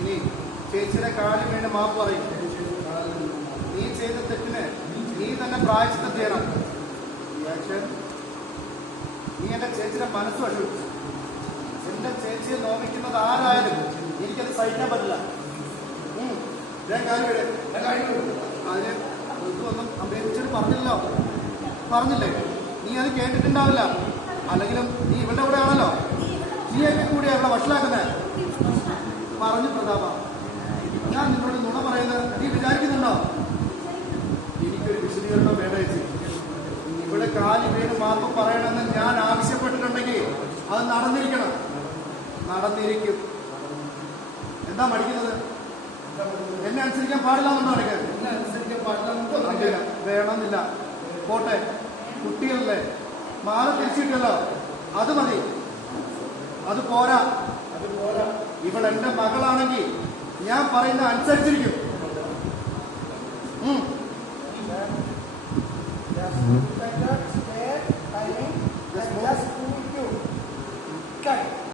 ഇനി ചേച്ചിയുടെ കാര്യം വേണ്ടി മാപ്പ് പറയും. നീ ചെയ്ത തെറ്റിന് നീ തന്നെ പ്രായശ്ചിത്തം ചെയ്യണം. നീ എന്റെ ചേച്ചിയുടെ മനസ്സ് വശിച്ചു. എന്റെ ചേച്ചിയെ നോവിക്കുന്നത് ആരായാലും എനിക്കത് സഹിക്കാൻ പറ്റില്ല. അതിന് ഇതൊന്നും അപേക്ഷിച്ചിട്ട് പറഞ്ഞില്ലേ? നീ അത് കേട്ടിട്ടുണ്ടാവില്ല. അല്ലെങ്കിലും നീ ഇവിടെ ഇവിടെ ആണല്ലോ. നീയൊക്കെ കൂടി അവിടെ വഷളാക്കുന്നത് പറഞ്ഞു. പ്രതാപ, ഞാൻ നിന്നോട് നുണ പറയുന്നത് നീ വിചാരിക്കുന്നുണ്ടോ? എനിക്കൊരു വിശദീകരണം വേണ്ട ചേച്ചി. ഇവിടെ കാലി വീണ് മാപ്പ് പറയണമെന്ന് ഞാൻ ആവശ്യപ്പെട്ടിട്ടുണ്ടെങ്കിൽ അത് നടന്നിരിക്കും. എന്താ മടിക്കുന്നത്? എന്നെ അനുസരിക്കാൻ പാടില്ലാന്നുണ്ടോ? എന്നെ അനുസരിക്കാൻ പാടില്ല വേണമെന്നില്ല. പോട്ടെ, കുട്ടികളല്ലേ, മാറി തിരിച്ചിട്ടല്ലോ, അത് മതി. അത് പോരാ. ഇവൾ എന്റെ മകളാണെങ്കിൽ ഞാൻ പറയുന്ന അനുസരിച്ചിരിക്കും. Just move.